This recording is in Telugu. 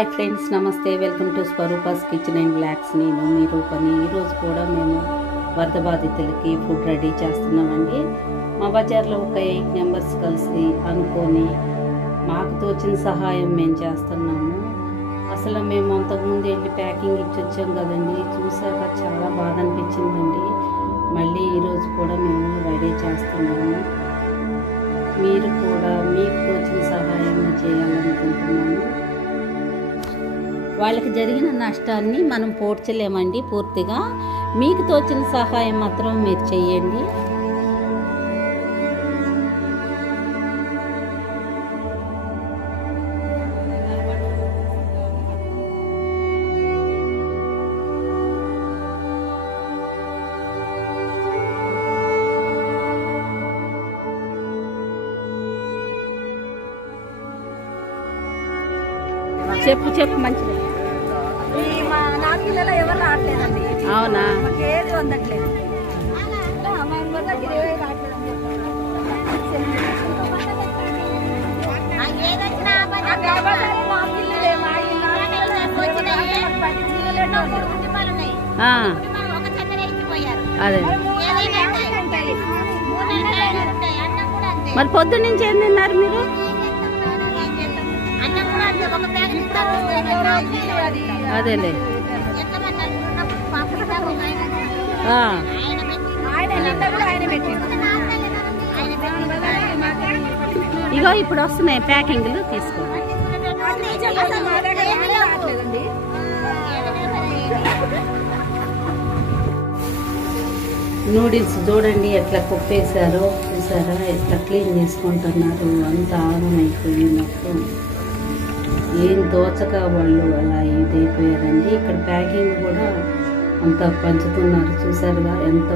హాయ్ ఫ్రెండ్స్, నమస్తే. Welcome to Swarupa's kitchen and blogs. నేను మీ రూపని. ఈరోజు కూడా మేము వరద బాధితులకి ఫుడ్ రెడీ చేస్తున్నామండి. మా బజార్లో ఒక 8 మెంబర్స్ కలిసి అనుకొని మాకు తోచిన సహాయం మేము చేస్తున్నాము. అసలు మేము అంతకుముందు వెళ్ళి ప్యాకింగ్ ఇచ్చి వచ్చాం కదండి, చూసాక చాలా బాధ అనిపించిందండి. మళ్ళీ ఈరోజు కూడా మేము రెడీ చేస్తున్నాము. మీరు కూడా మీకు తోచిన సహాయం చేయాలనుకుంటున్నాము. వాళ్ళకి జరిగిన నష్టాన్ని మనం పోడ్చలేమండి పూర్తిగా. మీకు తోచిన సహాయం మాత్రం మీరు చెయ్యండి. చెప్పు మంచిది. మా 4 పిల్లలు ఎవరు రావట్లేదండి. అవునా? ఏది అందట్లేదు. అదే మరి పొద్దున్న నుంచి ఏం తిన్నారు మీరు? అదేలే. ఇగో ఇప్పుడు వస్తున్నాయి ప్యాకింగ్లు, తీసుకో. నూడిల్స్ చూడండి ఎట్లా కుప్పేశారో, చూసారా ఎట్లా క్లీన్ చేసుకుంటున్నారు. అంత ఆగమైపోయి మొత్తం ఏం దోచక వాళ్ళు అలా ఇదైపోయారండి. ఇక్కడ ప్యాకింగ్ కూడా అంతా పంచుతున్నారు, చూసారుగా ఎంత